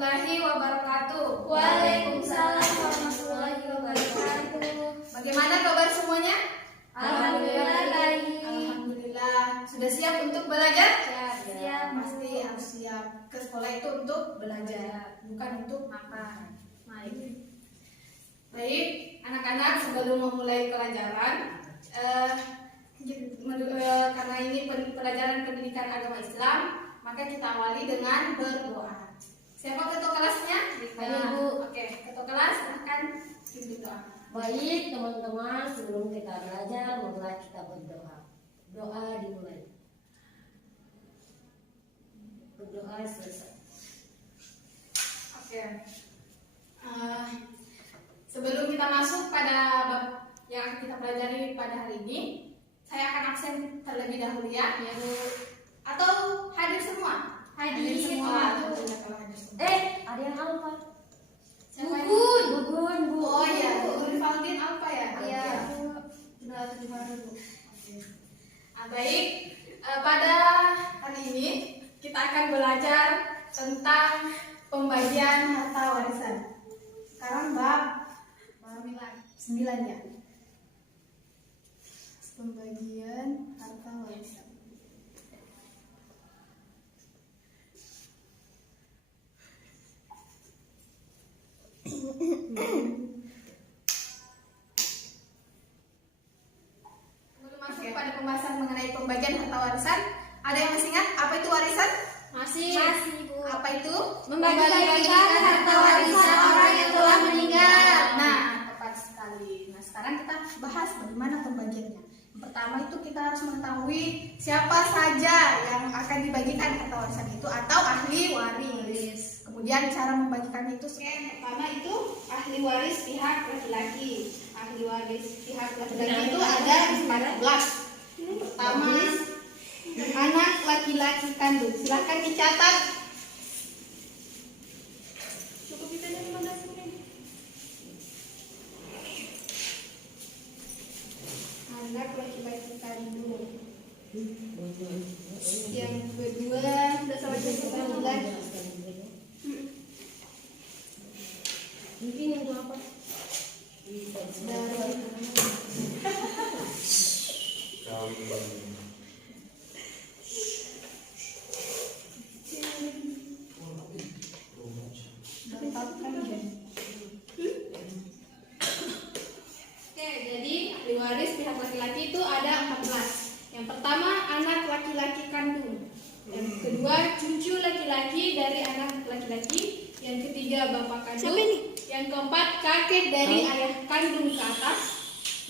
warahmatullahi wabarakatuh. Waalaikumsalam warahmatullahi wabarakatuh. Bagaimana kabar semuanya? Alhamdulillah baik. Alhamdulillah. Sudah siap untuk belajar? Siap. Pasti harus siap. Ke sekolah itu untuk belajar, bukan untuk makan. Baik, anak-anak, sebelum memulai pelajaran, karena ini pelajaran pendidikan agama Islam, maka kita awali dengan berdoa. Siapa ketua kelasnya? Ibu. Oke, ketua kelas silahkan pimpin doa. Baik teman-teman, sebelum kita belajar, marilah kita berdoa. Doa dimulai. Berdoa selesai. Oke. Sebelum kita masuk pada bab yang kita pelajari pada hari ini, saya akan absen terlebih dahulu ya, atau hadir semua? Hadir semua. semua. Alhamdulillah kalau hadir semua. Ada yang alfa. Siapa yang- Gugun, Bu. Oh iya, Bu Rifaldin apa ya? Iya. Sudah baru. Oke. Baik, pada hari ini kita akan belajar tentang pembagian harta warisan. Sekarang bab 9 ya. Pembagian harta warisan. Sebelum masuk pada pembahasan mengenai pembagian harta warisan, ada yang masih ingat apa itu warisan? Masih, Bu. Apa itu? Membagikan harta warisan orang yang telah meninggal. Nah, tepat sekali. Nah, sekarang kita bahas bagaimana pembagiannya. Yang pertama itu kita harus mengetahui siapa saja yang akan dibagikan harta warisan itu atau ahli waris. Kemudian cara membagikannya itu yang pertama itu ahli waris pihak laki-laki. Ahli waris pihak laki-laki itu ada 14. Pertama, anak laki-laki kandung. Silahkan dicatat. Cukup kita dari 15 menit. Anak laki-laki kandung. Yang kedua, sudah sampai ke lagi. Mungkin yang itu apa? Oke, jadi ahli waris pihak laki-laki itu ada 14. Yang pertama anak laki-laki kandung. Yang kedua cucu laki-laki dari anak laki-laki. Yang ketiga bapak kandung. Yang keempat kakek dari ayah kandung ke atas.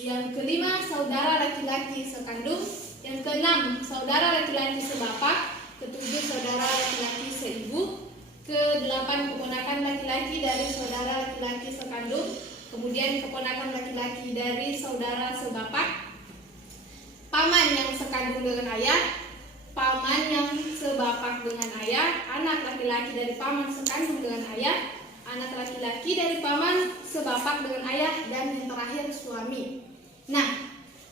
Yang kelima saudara laki-laki sekandung. Yang keenam saudara laki-laki sebapak. Ketujuh saudara laki-laki seibu. Kedelapan keponakan laki-laki dari saudara laki-laki sekandung. Kemudian keponakan laki-laki dari saudara sebapak. Paman yang sekandung dengan ayah. Paman yang sebapak dengan ayah. Anak laki-laki dari paman sekandung dengan ayah. Anak laki-laki dari paman sebapak dengan ayah. Dan yang terakhir suami. Nah,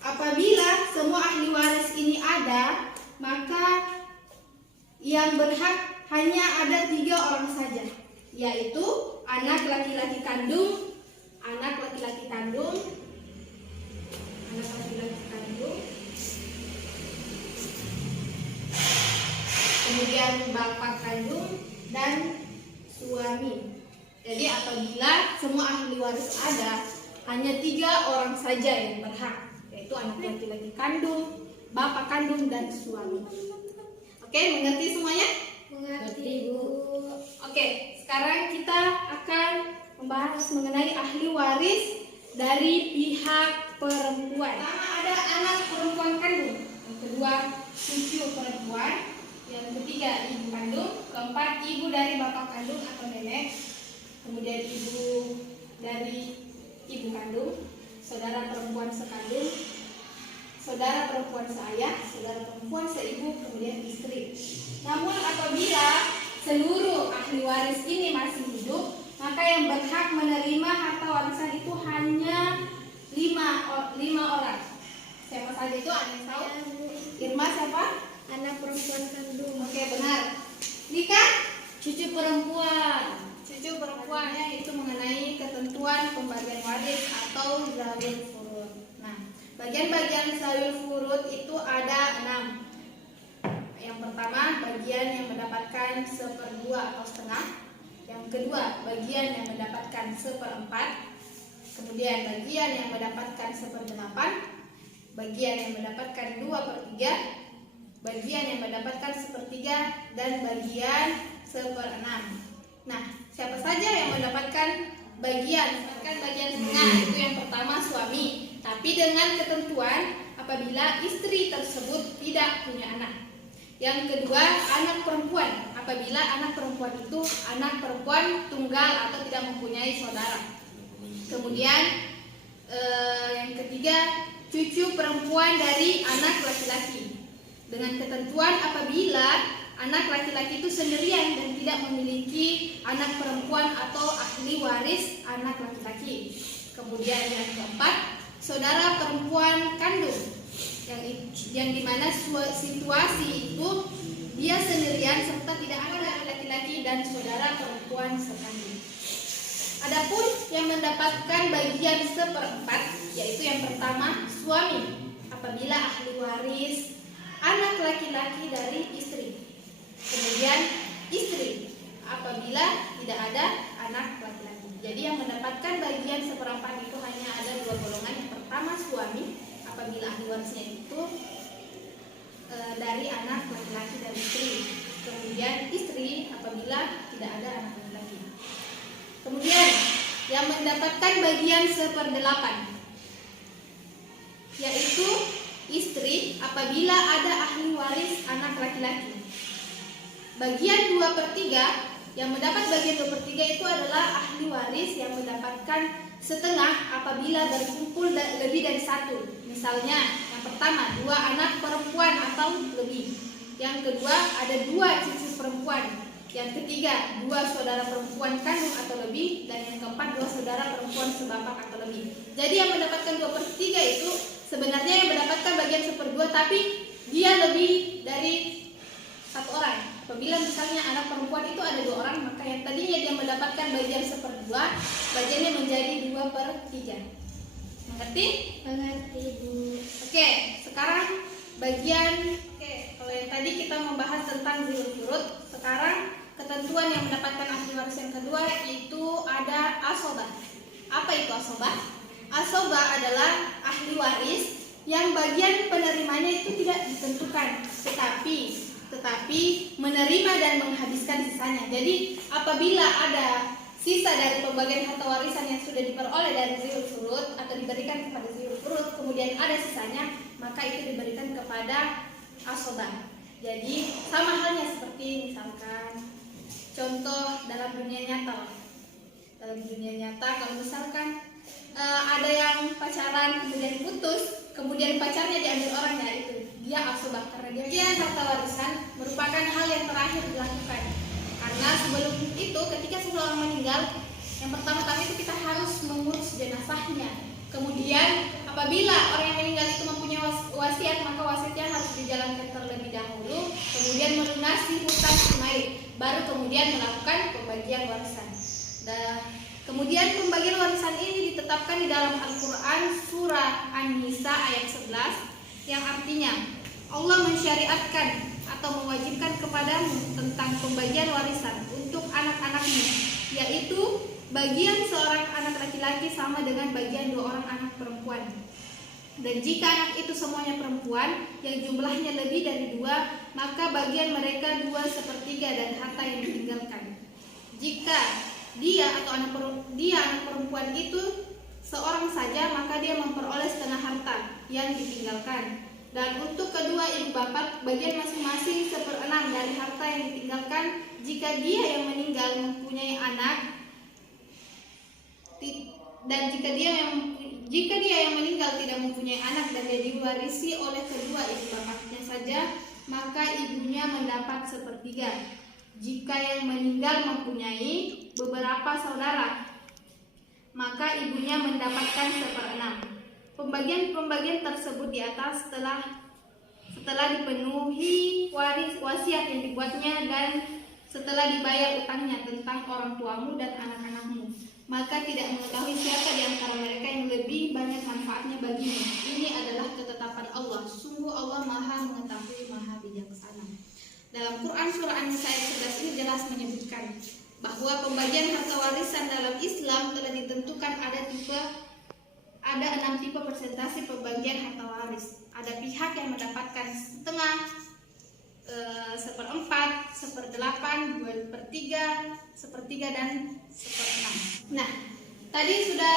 apabila semua ahli waris ini ada, maka yang berhak hanya ada 3 orang saja, yaitu anak laki-laki kandung, anak laki-laki kandung, anak laki-laki kandung, kemudian bapak kandung dan suami. Jadi apabila semua ahli waris ada, hanya 3 orang saja yang berhak, yaitu anak laki-laki kandung, bapak kandung dan suami. Oke, mengerti semuanya? Mengerti, Bu. Oke, sekarang kita akan membahas mengenai ahli waris dari pihak perempuan. Pertama ada anak perempuan kandung, yang kedua cucu perempuan, yang ketiga ibu kandung, keempat ibu dari bapak kandung atau nenek, kemudian ibu dari ibu kandung, saudara perempuan sekandung, saudara perempuan seayah, saudara perempuan seibu, kemudian istri. Namun apabila seluruh ahli waris ini masih hidup, maka yang berhak menerima harta warisan itu hanya 5 orang. Siapa saja itu? Ada yang tahu? Irma siapa? Anak perempuan kandung. Oke, benar. Nika? Cucu perempuan. cucu perempuannya itu mengenai ketentuan pembagian waris atau zawil furud. Nah, bagian-bagian zawil furud itu ada 6. Yang pertama, bagian yang mendapatkan 1/2 atau setengah. Yang kedua, bagian yang mendapatkan 1/4. Kemudian bagian yang mendapatkan 1/8. Bagian yang mendapatkan 2/3. Bagian yang mendapatkan 1/3 dan bagian 1/6. Nah, siapa saja yang mendapatkan bagian setengah? Itu yang pertama, suami. Tapi dengan ketentuan apabila istri tersebut tidak punya anak. Yang kedua, anak perempuan. Apabila anak perempuan itu anak perempuan tunggal atau tidak mempunyai saudara. Kemudian yang ketiga, cucu perempuan dari anak laki-laki. Dengan ketentuan apabila anak laki-laki itu sendirian dan tidak memiliki anak perempuan atau ahli waris anak laki-laki. Kemudian yang keempat, saudara perempuan kandung, yang dimana situasi itu dia sendirian serta tidak ada laki-laki dan saudara perempuan sekandung. Adapun yang mendapatkan bagian 1/4 yaitu yang pertama, suami apabila ahli waris anak laki-laki dari istri. Kemudian istri apabila tidak ada anak laki-laki. Jadi yang mendapatkan bagian 1/4 itu hanya ada 2 golongan. Yang pertama, suami apabila ahli warisnya itu dari anak laki-laki dari istri. Kemudian istri apabila tidak ada anak laki-laki. Kemudian yang mendapatkan bagian 1/8 yaitu istri apabila ada ahli waris anak laki-laki. Bagian 2/3, yang mendapat bagian 2/3 itu adalah ahli waris yang mendapatkan setengah apabila berkumpul lebih dari 1. Misalnya yang pertama 2 anak perempuan atau lebih. Yang kedua ada 2 cucu perempuan. Yang ketiga 2 saudara perempuan kandung atau lebih. Dan yang keempat 2 saudara perempuan sebapak atau lebih. Jadi yang mendapatkan 2/3 itu sebenarnya yang mendapatkan bagian 1/2 tapi dia lebih dari 1 orang. Apabila misalnya anak perempuan itu ada 2 orang, maka yang tadinya dia mendapatkan bagian 1/2, bagiannya menjadi 2/3. Mengerti? Mengerti, Bu. Oke, sekarang kalau yang tadi kita membahas tentang zawil furud, sekarang ketentuan yang mendapatkan ahli waris yang kedua itu ada asobah. Apa itu asobah? Asobah adalah ahli waris yang bagian penerimanya itu tidak ditentukan, tetapi menerima dan menghabiskan sisanya. Jadi apabila ada sisa dari pembagian harta warisan yang sudah diperoleh dari zawil furud atau diberikan kepada zawil furud, kemudian ada sisanya, maka itu diberikan kepada asobah. Jadi sama halnya seperti misalkan contoh dalam dunia nyata. Dalam dunia nyata kalau misalkan ada yang pacaran kemudian putus, kemudian pacarnya diambil orang, ya itu dia asobah karena dia harta warisan merupakan hal yang terakhir dilakukan. Karena sebelum itu ketika seseorang meninggal, yang pertama-tama itu kita harus mengurus jenazahnya. Kemudian apabila orang yang meninggal itu mempunyai wasiat, maka wasiatnya harus dijalankan terlebih dahulu, kemudian melunasi hutang si mayit, baru kemudian melakukan pembagian warisan. Kemudian pembagian warisan ini ditetapkan di dalam Al-Quran surah An-Nisa ayat 11, yang artinya Allah mensyariatkan atau mewajibkan kepadamu tentang pembagian warisan untuk anak-anakmu, yaitu bagian seorang anak laki-laki sama dengan bagian 2 orang anak perempuan. Dan jika anak itu semuanya perempuan yang jumlahnya lebih dari 2, maka bagian mereka 2/3 dan harta yang ditinggalkan. Jika dia anak perempuan itu seorang saja, maka dia memperoleh setengah harta yang ditinggalkan. Dan untuk kedua ibu bapak, bagian masing-masing 1/6 dari harta yang ditinggalkan. Jika dia yang meninggal mempunyai anak, dan jika dia yang meninggal tidak mempunyai anak dan dia diwarisi oleh kedua ibu bapaknya saja, maka ibunya mendapat 1/3. Jika yang meninggal mempunyai beberapa saudara, maka ibunya mendapatkan 1/6. Pembagian tersebut di atas setelah dipenuhi wasiat yang dibuatnya dan setelah dibayar utangnya tentang orang tuamu dan anak-anakmu, maka tidak mengetahui siapa di antara mereka yang lebih banyak manfaatnya bagimu. Ini adalah ketetapan Allah. Sungguh Allah Maha mengetahui, Maha bijaksana. Dalam Quran surah An-Nisa ayat 11 ini jelas menyebutkan bahwa pembagian harta warisan dalam Islam telah ditentukan ada 6 tipe persentase pembagian harta waris. Ada pihak yang mendapatkan setengah, 1/4, 1/8, 2/3, 1/3 dan 1/6. Nah, tadi sudah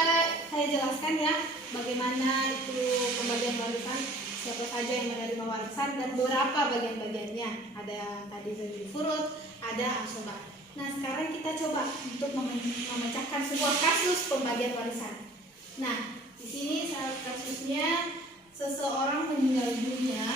saya jelaskan ya bagaimana itu pembagian warisan, siapa saja yang menerima warisan dan beberapa bagian-bagiannya. Ada tadi zawjul furud, ada asabah. Nah, sekarang kita coba untuk memecahkan sebuah kasus pembagian warisan. Nah, di sini kasusnya seseorang meninggal dunia.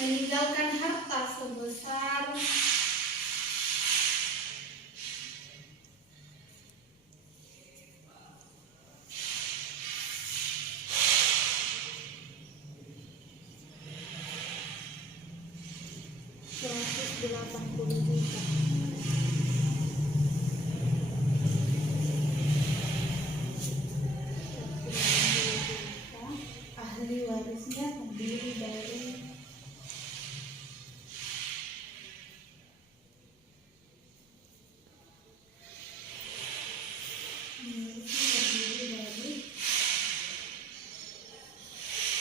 Meninggalkan harta sebesar Rp180 juta. Ahli warisnya terdiri dari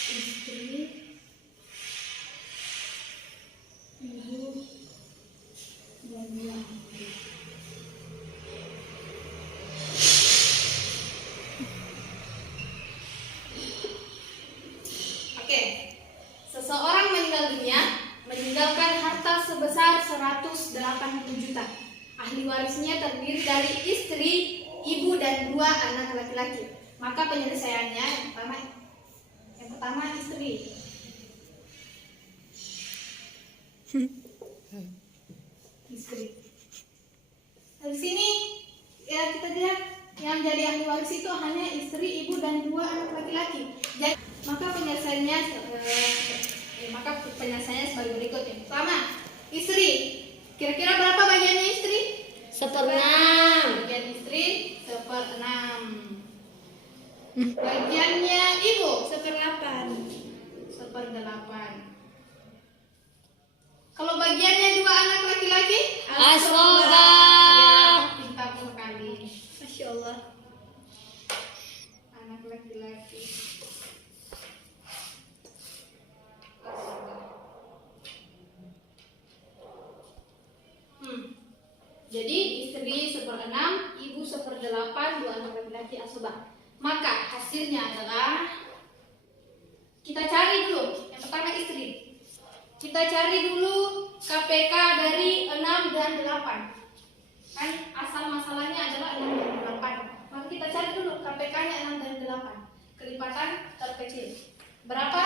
istri, ibu, dan dua anak. Oke, seseorang meninggal dunia meninggalkan harta sebesar 180 juta. Ahli warisnya terdiri dari istri, ibu, dan 2 anak laki-laki. Maka penyelesaiannya yang pertama istri. Istri. Dari sini ya kita lihat yang jadi ahli waris itu hanya istri, ibu, dan 2 anak laki-laki. Jadi, maka penyelesaiannya sebagai berikut ya. Pertama, istri. Kira-kira berapa bagiannya istri? 1/6. Bagian istri 1/6. Bagiannya ibu 1/8. 1/8. Kalau bagiannya 2 anak laki-laki? Asabah. Ya, pintar sekali. Masya Allah. Anak laki-laki. Jadi istri 1/6, ibu 1/8, 2 anak laki-laki asabah. Maka hasilnya adalah kita cari dulu. Yang pertama istri. Kita cari dulu KPK dari 6 dan 8. Kan asal masalahnya adalah 6 dan 8. Maka kita cari dulu KPK-nya 6 dan 8. Kelipatan terkecil. Berapa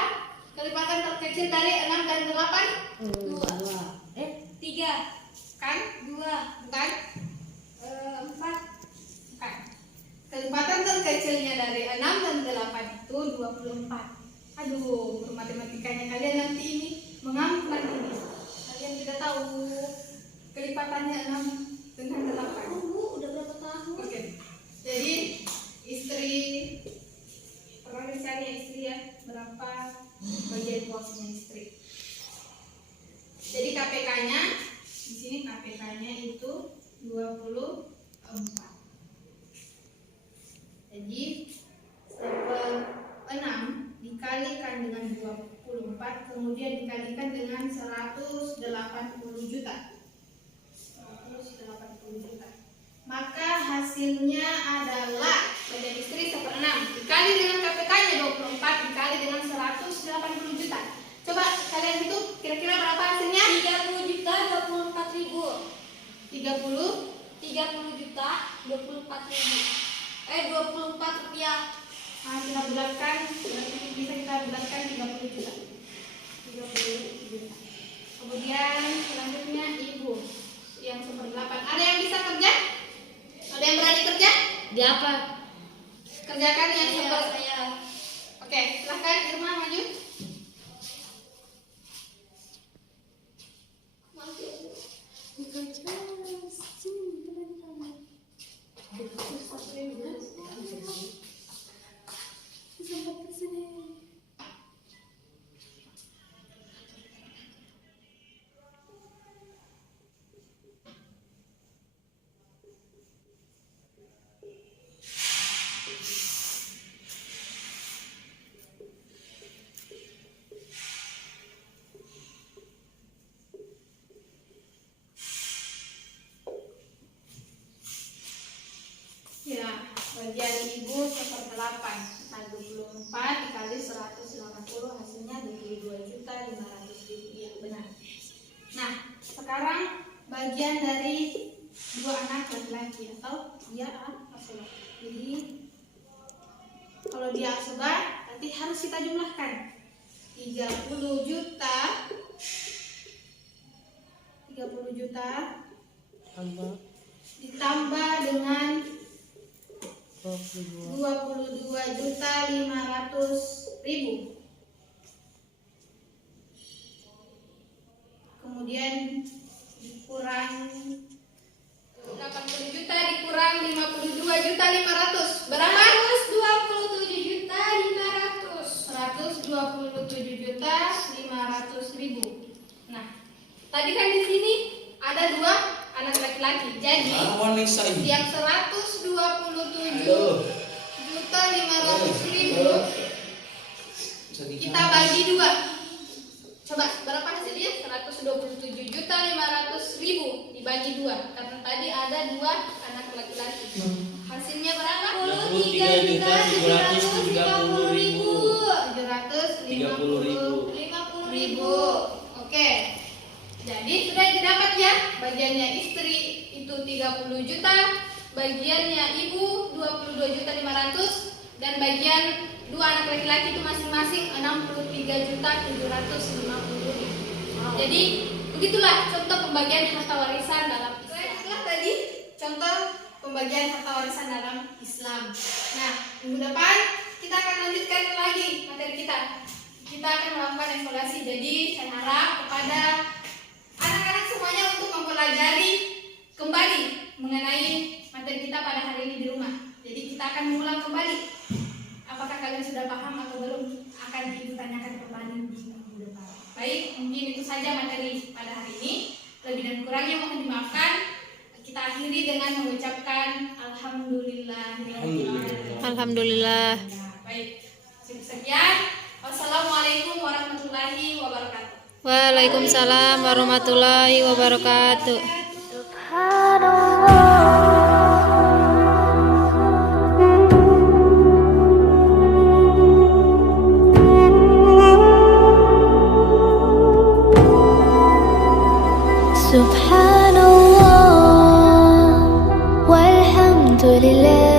kelipatan terkecil dari 6 dan 8? 2. 3. Kan? 2. Bukan? 4. Bukan. Kelipatan terkecilnya dari 6 dan 8 itu 24. Aduh, matematikanya kalian nanti ini mengamuk ini. Kalian tidak tahu kelipatannya 6 dengan 8. Udah berapa tahun? Oke. Jadi istri, pernah dicari istri ya, berapa bagian posnya istri. Jadi KPK-nya di sini KPK-nya itu 24. Jadi 1/6 dikalikan dengan 24, kemudian dikalikan dengan 180 juta. 180 juta. Maka hasilnya adalah bagian istri 1/6 dikali dengan KPK-nya 24 dikali dengan 180 juta. Coba kalian hitung kira-kira berapa hasilnya? 30 juta 24 ribu. 30 juta 24 ribu. 24 rupiah. Nah, kita bulatkan, bisa kita bulatkan 30 juta. 30 juta. Kemudian selanjutnya ibu. yang seperdelapan. Ada yang bisa kerja? Ada yang berani kerja? Di apa? Kerjakan yang saya. Oke, silahkan Irma maju. Ya, bagian ibu seperdelapan. Nah, 24 dikali 150 hasilnya 22.500.000. Iya, benar. Nah, sekarang bagian dari dua anak laki-laki atau dia asoba. Jadi kalau dia asoba nanti harus kita jumlahkan. 30 juta ditambah dengan 22.500.000. Kemudian dikurang 80 juta dikurang 52.500.000. Berapa? 127.500.000. Nah, tadi kan di sini ada dua anak laki-laki. Jadi yang 127.500.000 kita bagi dua. Coba berapa hasilnya? 127.500.000 dibagi dua. Karena tadi ada dua anak laki-laki. Hasilnya berapa? 750.000. Oke. Jadi sudah didapat ya. Bagiannya istri itu 30 juta, bagiannya ibu 22.500.000 dan bagian dua anak laki-laki itu masing-masing 63.750.000. Jadi begitulah contoh pembagian harta warisan dalam Islam. Itulah tadi contoh pembagian harta warisan dalam Islam. Nah, minggu depan kita akan lanjutkan lagi materi kita. Kita akan melakukan evaluasi. Jadi saya harap kepada anak-anak semuanya untuk mempelajari kembali mengenai materi kita pada hari ini di rumah. Jadi kita akan mengulang kembali. Apakah kalian sudah paham atau belum? Akan ibu tanyakan kembali di minggu depan. Baik, mungkin itu saja materi pada hari ini. Lebih dan kurangnya mohon dimaafkan. Kita akhiri dengan mengucapkan Alhamdulillah. Alhamdulillah. Baik, sekian. Wassalamualaikum warahmatullahi wabarakatuh. Waalaikumsalam warahmatullahi wabarakatuh. Subhanallah walhamdulillah.